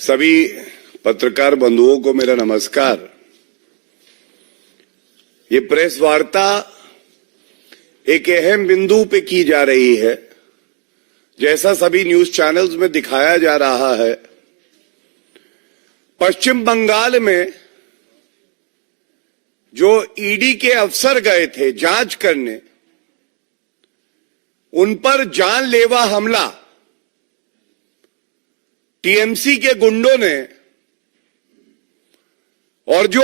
सभी पत्रकार बंधुओं को मेरा नमस्कार। ये प्रेस वार्ता एक अहम बिंदु पे की जा रही है। जैसा सभी न्यूज चैनल्स में दिखाया जा रहा है, पश्चिम बंगाल में जो ईडी के अफसर गए थे जांच करने, उन पर जानलेवा हमला टीएमसी के गुंडों ने, और जो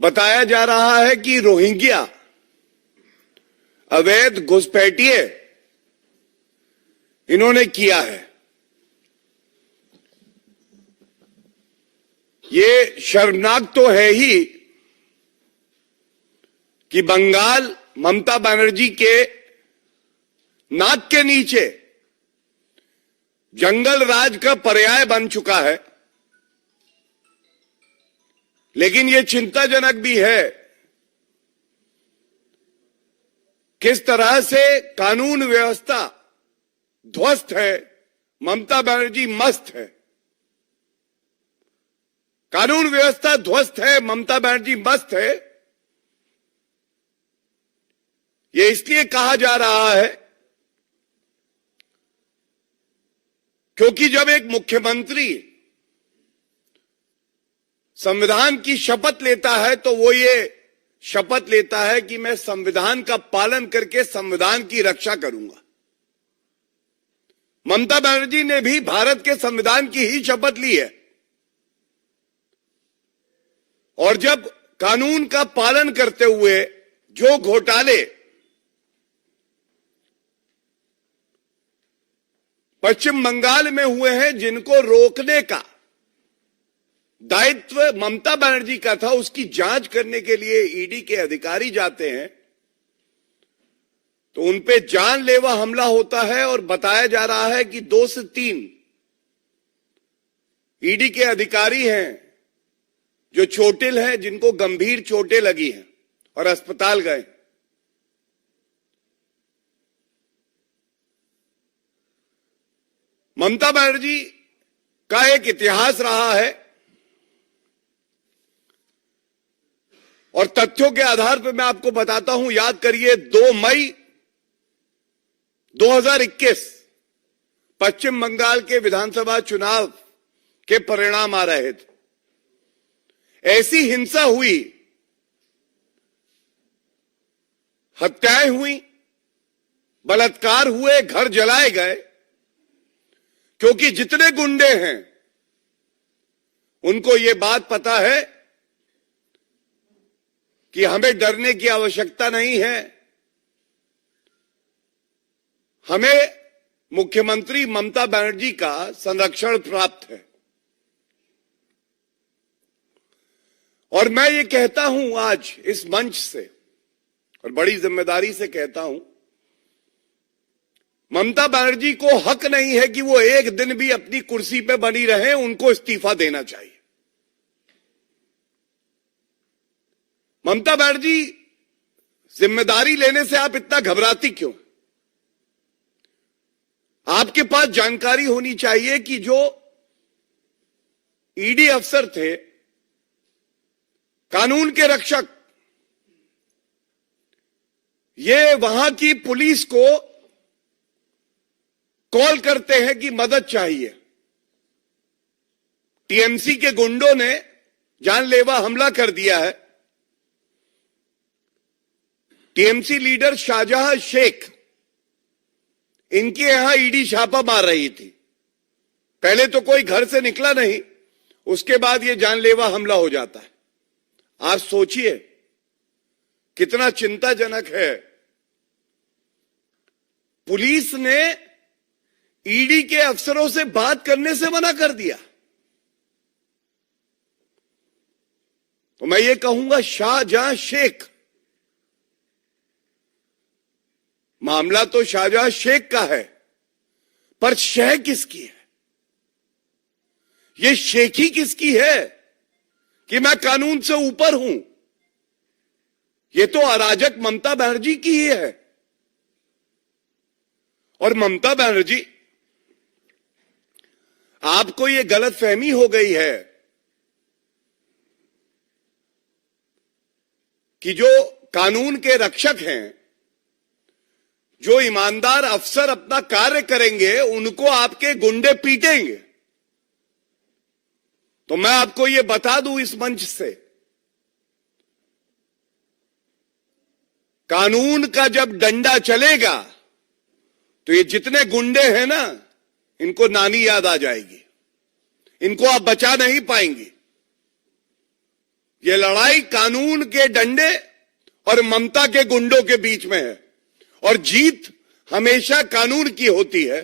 बताया जा रहा है कि रोहिंग्या अवैध घुसपैठिए इन्होंने किया है। ये शर्मनाक तो है ही कि बंगाल ममता बनर्जी के नाक के नीचे जंगल राज का पर्याय बन चुका है, लेकिन यह चिंताजनक भी है किस तरह से कानून व्यवस्था ध्वस्त है। ममता बनर्जी मस्त है। कानून व्यवस्था ध्वस्त है, ममता बनर्जी मस्त है। यह इसलिए कहा जा रहा है क्योंकि जब एक मुख्यमंत्री संविधान की शपथ लेता है तो वो ये शपथ लेता है कि मैं संविधान का पालन करके संविधान की रक्षा करूंगा। ममता बनर्जी ने भी भारत के संविधान की ही शपथ ली है, और जब कानून का पालन करते हुए जो घोटाले पश्चिम बंगाल में हुए हैं, जिनको रोकने का दायित्व ममता बनर्जी का था, उसकी जांच करने के लिए ईडी के अधिकारी जाते हैं तो उनपे जानलेवा हमला होता है। और बताया जा रहा है कि 2 से 3 ईडी के अधिकारी हैं जो चोटिल हैं, जिनको गंभीर चोटें लगी हैं और अस्पताल गए। ममता बनर्जी का एक इतिहास रहा है, और तथ्यों के आधार पर मैं आपको बताता हूं। याद करिए, 2 मई 2021 पश्चिम बंगाल के विधानसभा चुनाव के परिणाम आ रहे थे। ऐसी हिंसा हुई, हत्याएं हुई, बलात्कार हुए, घर जलाए गए, क्योंकि जितने गुंडे हैं उनको ये बात पता है कि हमें डरने की आवश्यकता नहीं है। हमें मुख्यमंत्री ममता बनर्जी का संरक्षण प्राप्त है। और मैं ये कहता हूं आज इस मंच से, और बड़ी जिम्मेदारी से कहता हूं, ममता बनर्जी को हक नहीं है कि वो एक दिन भी अपनी कुर्सी पे बनी रहे। उनको इस्तीफा देना चाहिए। ममता बनर्जी, जिम्मेदारी लेने से आप इतना घबराती क्यों? आपके पास जानकारी होनी चाहिए कि जो ईडी अफसर थे, कानून के रक्षक, ये वहां की पुलिस को कॉल करते हैं कि मदद चाहिए। टीएमसी के गुंडों ने जानलेवा हमला कर दिया है। टीएमसी लीडर शाहजहां शेख, इनके यहां ईडी छापा मार रही थी। पहले तो कोई घर से निकला नहीं, उसके बाद ये जानलेवा हमला हो जाता है। आप सोचिए कितना चिंताजनक है। पुलिस ने ईडी के अफसरों से बात करने से मना कर दिया। तो मैं ये कहूंगा, शाहजहां शेख, मामला तो शाहजहां शेख का है, पर शह किसकी है? ये शेखी किसकी है कि मैं कानून से ऊपर हूं? ये तो अराजक ममता बनर्जी की ही है। और ममता बनर्जी आपको ये गलतफहमी हो गई है कि जो कानून के रक्षक हैं, जो ईमानदार अफसर अपना कार्य करेंगे, उनको आपके गुंडे पीटेंगे। तो मैं आपको ये बता दूं इस मंच से, कानून का जब डंडा चलेगा तो ये जितने गुंडे हैं ना, इनको नानी याद आ जाएगी, इनको आप बचा नहीं पाएंगे। ये लड़ाई कानून के डंडे और ममता के गुंडों के बीच में है, और जीत हमेशा कानून की होती है,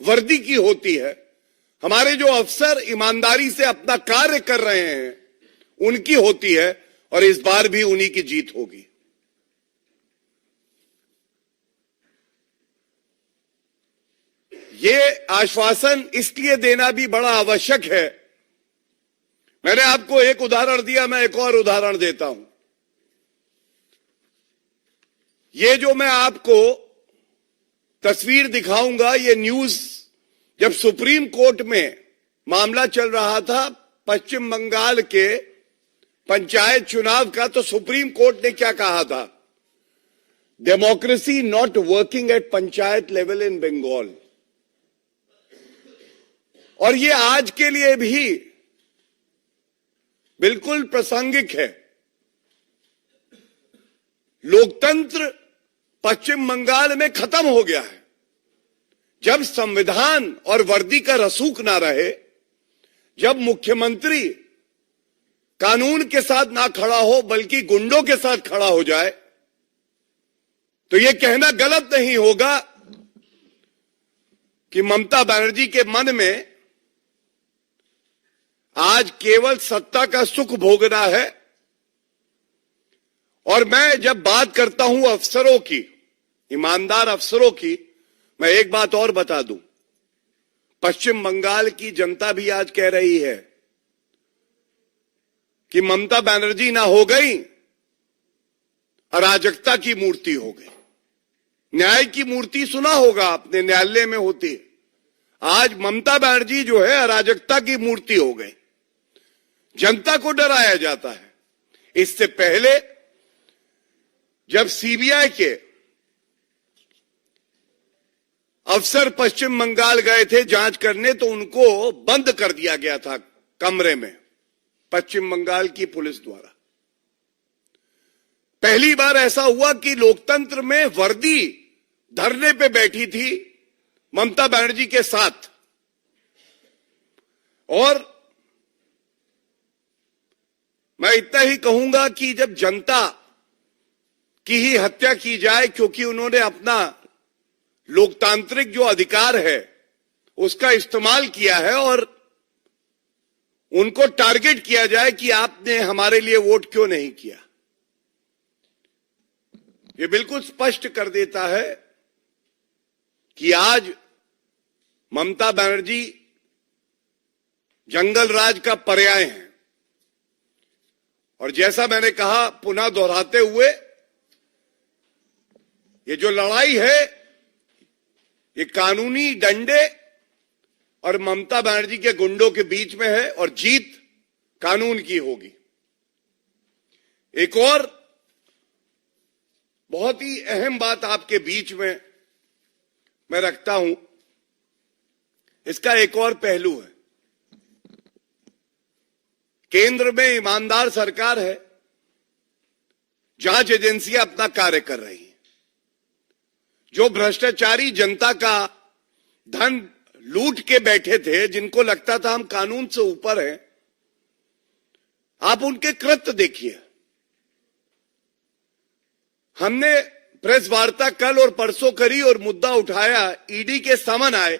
वर्दी की होती है। हमारे जो अफसर ईमानदारी से अपना कार्य कर रहे हैं उनकी होती है, और इस बार भी उन्हीं की जीत होगी। ये आश्वासन इसलिए देना भी बड़ा आवश्यक है। मैंने आपको एक उदाहरण दिया, मैं एक और उदाहरण देता हूं। ये जो मैं आपको तस्वीर दिखाऊंगा, ये न्यूज जब सुप्रीम कोर्ट में मामला चल रहा था पश्चिम बंगाल के पंचायत चुनाव का, तो सुप्रीम कोर्ट ने क्या कहा था? Democracy not working at panchayat level in Bengal. और ये आज के लिए भी बिल्कुल प्रासंगिक है। लोकतंत्र पश्चिम बंगाल में खत्म हो गया है। जब संविधान और वर्दी का रसूख ना रहे, जब मुख्यमंत्री कानून के साथ ना खड़ा हो बल्कि गुंडों के साथ खड़ा हो जाए, तो यह कहना गलत नहीं होगा कि ममता बनर्जी के मन में आज केवल सत्ता का सुख भोगना है। और मैं जब बात करता हूं अफसरों की, ईमानदार अफसरों की, मैं एक बात और बता दूं, पश्चिम बंगाल की जनता भी आज कह रही है कि ममता बनर्जी ना हो गई, अराजकता की मूर्ति हो गई। न्याय की मूर्ति सुना होगा आपने, न्यायालय में होती है। आज ममता बनर्जी जो है अराजकता की मूर्ति हो गई। जनता को डराया जाता है। इससे पहले जब सीबीआई के अफसर पश्चिम बंगाल गए थे जांच करने, तो उनको बंद कर दिया गया था कमरे में पश्चिम बंगाल की पुलिस द्वारा। पहली बार ऐसा हुआ कि लोकतंत्र में वर्दी धरने पे बैठी थी ममता बनर्जी के साथ। और मैं इतना ही कहूंगा कि जब जनता की ही हत्या की जाए क्योंकि उन्होंने अपना लोकतांत्रिक जो अधिकार है उसका इस्तेमाल किया है, और उनको टारगेट किया जाए कि आपने हमारे लिए वोट क्यों नहीं किया, ये बिल्कुल स्पष्ट कर देता है कि आज ममता बनर्जी जंगल राज का पर्याय है। और जैसा मैंने कहा, पुनः दोहराते हुए, ये जो लड़ाई है ये कानूनी डंडे और ममता बनर्जी के गुंडों के बीच में है, और जीत कानून की होगी। एक और बहुत ही अहम बात आपके बीच में मैं रखता हूं, इसका एक और पहलू है। केंद्र में ईमानदार सरकार है, जांच एजेंसियां अपना कार्य कर रही हैं। जो भ्रष्टाचारी जनता का धन लूट के बैठे थे, जिनको लगता था हम कानून से ऊपर हैं, आप उनके कृत्य देखिए। हमने प्रेस वार्ता कल और परसों करी और मुद्दा उठाया, ईडी के समन आए।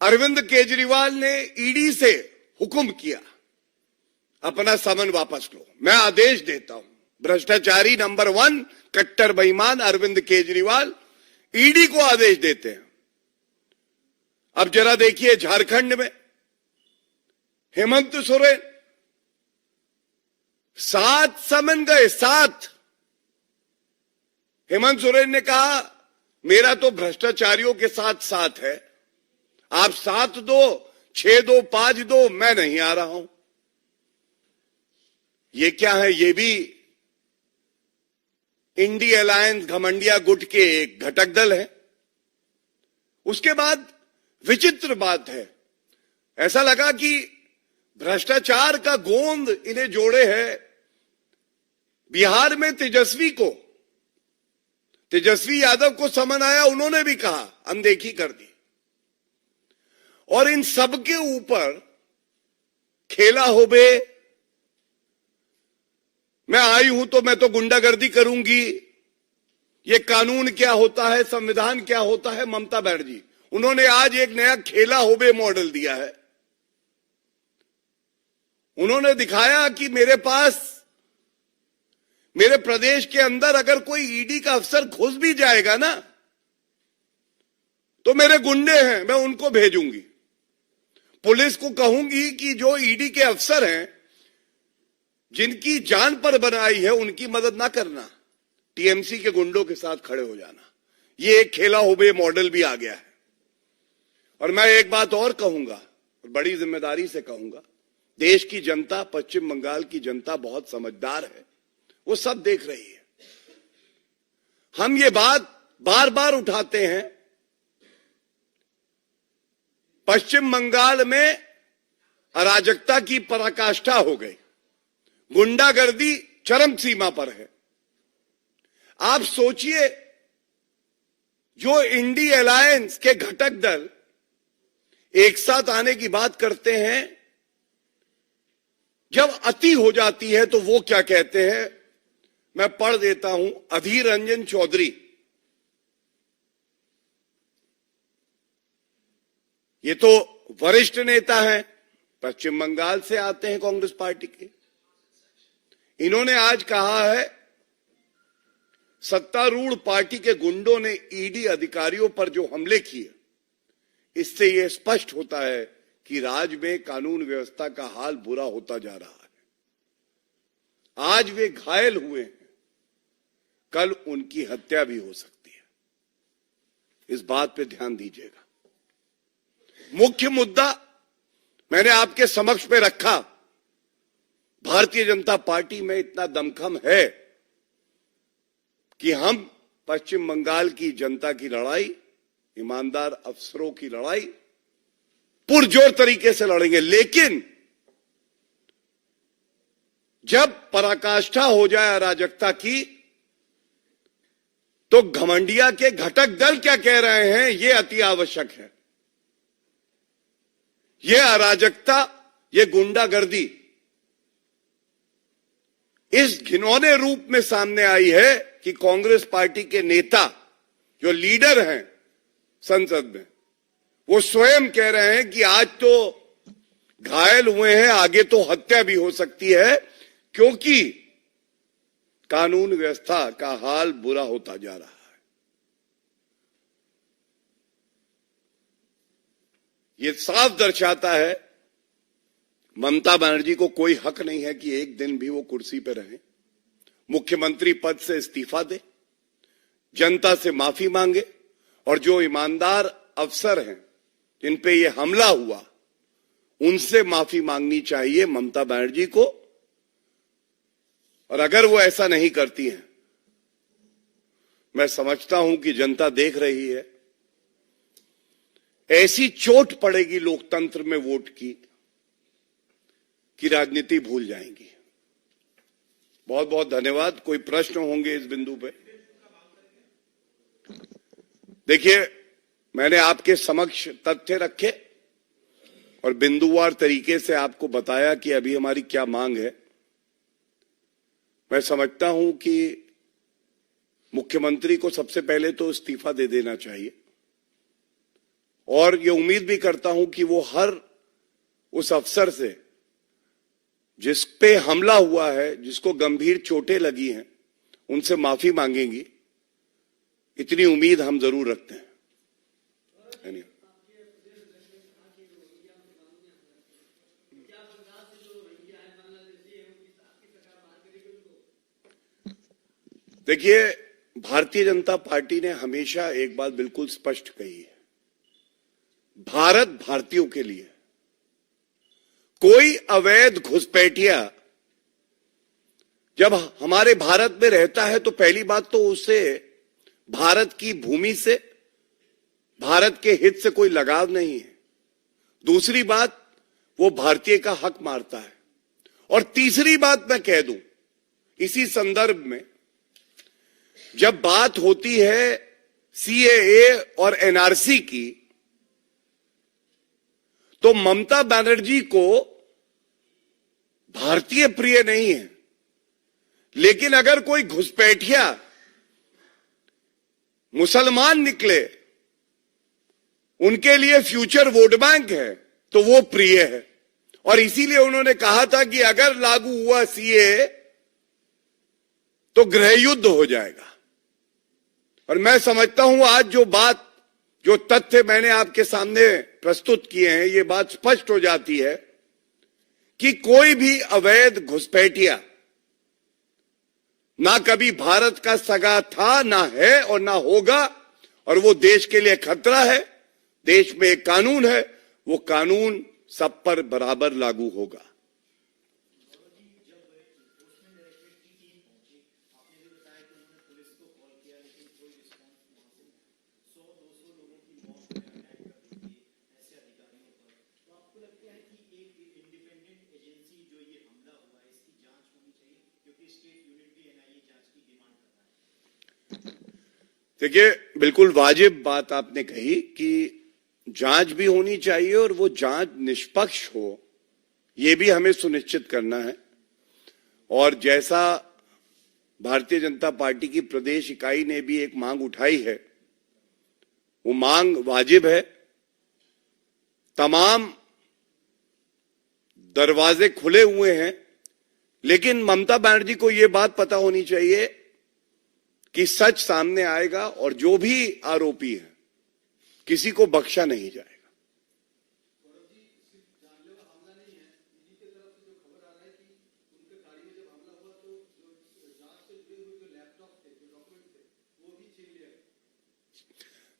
अरविंद केजरीवाल ने ईडी से हुक्म किया, अपना समन वापस लो, मैं आदेश देता हूं। भ्रष्टाचारी नंबर 1, कट्टर बेईमान अरविंद केजरीवाल ईडी को आदेश देते हैं। अब जरा देखिए झारखंड में हेमंत सोरेन, 7 समन गए, 7। हेमंत सोरेन ने कहा मेरा तो भ्रष्टाचारियों के साथ साथ है, आप 7 दो, 6 दो, 5 दो, मैं नहीं आ रहा हूं। ये क्या है? ये भी इंडी अलायंस घमंडिया गुट के एक घटक दल है। उसके बाद विचित्र बात है, ऐसा लगा कि भ्रष्टाचार का गोंद इन्हें जोड़े है। बिहार में तेजस्वी यादव को समन आया, उन्होंने भी कहा, अनदेखी कर दी। और इन सबके ऊपर खेला हो बे, मैं आई हूं तो मैं तो गुंडागर्दी करूंगी, ये कानून क्या होता है, संविधान क्या होता है। ममता बनर्जी, उन्होंने आज एक नया खेला हो बे मॉडल दिया है। उन्होंने दिखाया कि मेरे पास, मेरे प्रदेश के अंदर अगर कोई ईडी का अफसर घुस भी जाएगा ना, तो मेरे गुंडे हैं, मैं उनको भेजूंगी। पुलिस को कहूंगी कि जो ईडी के अफसर हैं, जिनकी जान पर बनाई है, उनकी मदद ना करना, टीएमसी के गुंडों के साथ खड़े हो जाना। ये एक खेला होबे मॉडल भी आ गया है। और मैं एक बात और कहूंगा, बड़ी जिम्मेदारी से कहूंगा, देश की जनता, पश्चिम बंगाल की जनता बहुत समझदार है, वो सब देख रही है। हम ये बात बार बार उठाते हैं, पश्चिम बंगाल में अराजकता की पराकाष्ठा हो गई, गुंडागर्दी चरम सीमा पर है। आप सोचिए, जो इंडी अलायंस के घटक दल एक साथ आने की बात करते हैं, जब अति हो जाती है तो वो क्या कहते हैं, मैं पढ़ देता हूं। अधीर रंजन चौधरी, ये तो वरिष्ठ नेता हैं, पश्चिम बंगाल से आते हैं कांग्रेस पार्टी के। इन्होंने आज कहा है, सत्तारूढ़ पार्टी के गुंडों ने ईडी अधिकारियों पर जो हमले किए, इससे यह स्पष्ट होता है कि राज्य में कानून व्यवस्था का हाल बुरा होता जा रहा है। आज वे घायल हुए हैं, कल उनकी हत्या भी हो सकती है। इस बात पे ध्यान दीजिएगा। मुख्य मुद्दा मैंने आपके समक्ष में रखा। भारतीय जनता पार्टी में इतना दमखम है कि हम पश्चिम बंगाल की जनता की लड़ाई, ईमानदार अफसरों की लड़ाई पुरजोर तरीके से लड़ेंगे। लेकिन जब पराकाष्ठा हो जाए अराजकता की, तो घमंडिया के घटक दल क्या कह रहे हैं, यह अति आवश्यक है। यह अराजकता, यह गुंडागर्दी इस घिनौने रूप में सामने आई है कि कांग्रेस पार्टी के नेता, जो लीडर हैं संसद में, वो स्वयं कह रहे हैं कि आज तो घायल हुए हैं, आगे तो हत्या भी हो सकती है, क्योंकि कानून व्यवस्था का हाल बुरा होता जा रहा है। ये साफ दर्शाता है, ममता बनर्जी को कोई हक नहीं है कि एक दिन भी वो कुर्सी पर रहे। मुख्यमंत्री पद से इस्तीफा दे, जनता से माफी मांगे, और जो ईमानदार अफसर हैं जिन पे ये हमला हुआ, उनसे माफी मांगनी चाहिए ममता बनर्जी को। और अगर वो ऐसा नहीं करती हैं, मैं समझता हूं कि जनता देख रही है, ऐसी चोट पड़ेगी लोकतंत्र में वोट की कि राजनीति भूल जाएंगी। बहुत बहुत धन्यवाद। कोई प्रश्न होंगे इस बिंदु पे? देखिए, मैंने आपके समक्ष तथ्य रखे और बिंदुवार तरीके से आपको बताया कि अभी हमारी क्या मांग है। मैं समझता हूं कि मुख्यमंत्री को सबसे पहले तो इस्तीफा दे देना चाहिए, और ये उम्मीद भी करता हूं कि वो हर उस अफसर से जिस पे हमला हुआ है, जिसको गंभीर चोटें लगी हैं, उनसे माफी मांगेंगी। इतनी उम्मीद हम जरूर रखते हैं। देखिए, भारतीय जनता पार्टी ने हमेशा एक बात बिल्कुल स्पष्ट कही है, भारत भारतीयों के लिए। कोई अवैध घुसपैठिया जब हमारे भारत में रहता है तो पहली बात तो उसे भारत की भूमि से, भारत के हित से कोई लगाव नहीं है। दूसरी बात, वो भारतीय का हक मारता है। और तीसरी बात मैं कह दूं इसी संदर्भ में, जब बात होती है सीएए और एनआरसी की, तो ममता बनर्जी को भारतीय प्रिय नहीं है, लेकिन अगर कोई घुसपैठिया मुसलमान निकले, उनके लिए फ्यूचर वोट बैंक है, तो वो प्रिय है। और इसीलिए उन्होंने कहा था कि अगर लागू हुआ सीएए तो गृह युद्ध हो जाएगा। और मैं समझता हूं आज जो तथ्य मैंने आपके सामने प्रस्तुत किए हैं, ये बात स्पष्ट हो जाती है कि कोई भी अवैध घुसपैठिया ना कभी भारत का सगा था, ना है और ना होगा। और वो देश के लिए खतरा है। देश में एक कानून है, वो कानून सब पर बराबर लागू होगा। देखिए, बिल्कुल वाजिब बात आपने कही कि जांच भी होनी चाहिए और वो जांच निष्पक्ष हो, ये भी हमें सुनिश्चित करना है। और जैसा भारतीय जनता पार्टी की प्रदेश इकाई ने भी एक मांग उठाई है, वो मांग वाजिब है। तमाम दरवाजे खुले हुए हैं, लेकिन ममता बनर्जी को ये बात पता होनी चाहिए कि सच सामने आएगा और जो भी आरोपी है किसी को बख्शा नहीं जाएगा।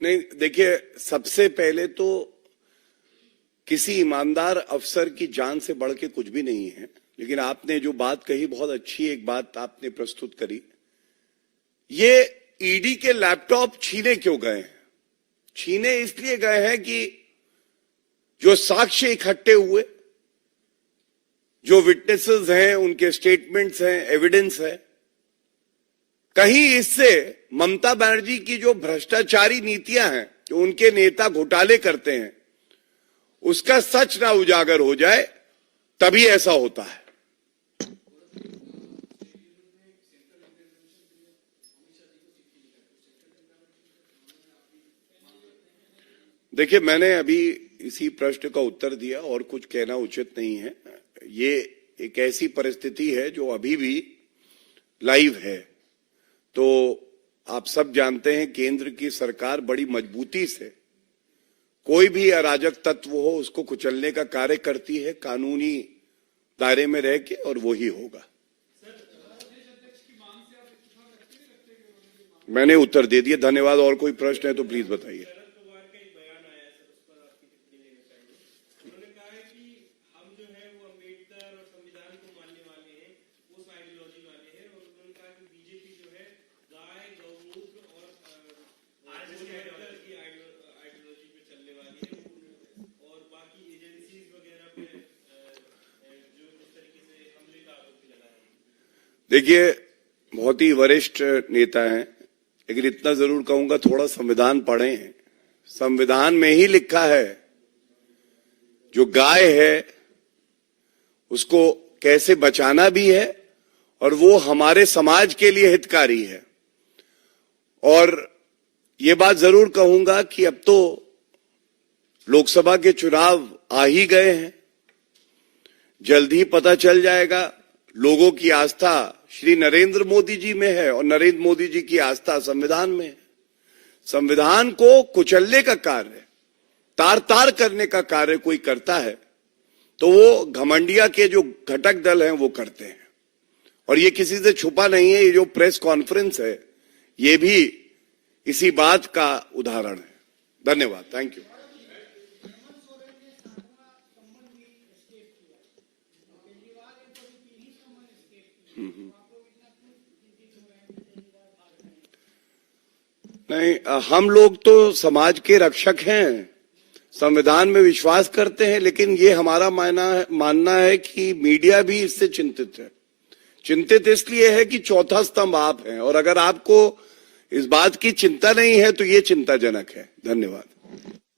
नहीं, देखिए, सबसे पहले तो किसी ईमानदार अफसर की जान से बढ़ के कुछ भी नहीं है। लेकिन आपने जो बात कही, बहुत अच्छी एक बात आपने प्रस्तुत करी। ये ईडी के लैपटॉप छीने क्यों गए हैं? छीने इसलिए गए हैं कि जो साक्ष्य इकट्ठे हुए, जो विटनेसेस हैं, उनके स्टेटमेंट्स हैं, एविडेंस है, कहीं इससे ममता बनर्जी की जो भ्रष्टाचारी नीतियां हैं, जो उनके नेता घोटाले करते हैं, उसका सच ना उजागर हो जाए, तभी ऐसा होता है। देखिए, मैंने अभी इसी प्रश्न का उत्तर दिया और कुछ कहना उचित नहीं है। ये एक ऐसी परिस्थिति है जो अभी भी लाइव है। तो आप सब जानते हैं, केंद्र की सरकार बड़ी मजबूती से कोई भी अराजक तत्व हो उसको कुचलने का कार्य करती है, कानूनी दायरे में रह के, और वो ही होगा। मैंने उत्तर दे दिया, धन्यवाद। और कोई प्रश्न है तो प्लीज बताइए। देखिए, बहुत ही वरिष्ठ नेता हैं, लेकिन इतना जरूर कहूंगा, थोड़ा संविधान पढ़ें। संविधान में ही लिखा है जो गाय है उसको कैसे बचाना भी है, और वो हमारे समाज के लिए हितकारी है। और ये बात जरूर कहूंगा कि अब तो लोकसभा के चुनाव आ ही गए हैं, जल्द ही पता चल जाएगा। लोगों की आस्था श्री नरेंद्र मोदी जी में है और नरेंद्र मोदी जी की आस्था संविधान में है। संविधान को कुचलने का कार्य, तार तार करने का कार्य कोई करता है तो वो घमंडिया के जो घटक दल हैं वो करते हैं। और ये किसी से छुपा नहीं है, ये जो प्रेस कॉन्फ्रेंस है ये भी इसी बात का उदाहरण है। धन्यवाद, थैंक यू। नहीं, हम लोग तो समाज के रक्षक हैं, संविधान में विश्वास करते हैं, लेकिन ये हमारा मानना है कि मीडिया भी इससे चिंतित है। चिंतित इसलिए है कि चौथा स्तंभ आप हैं, और अगर आपको इस बात की चिंता नहीं है तो ये चिंताजनक है। धन्यवाद।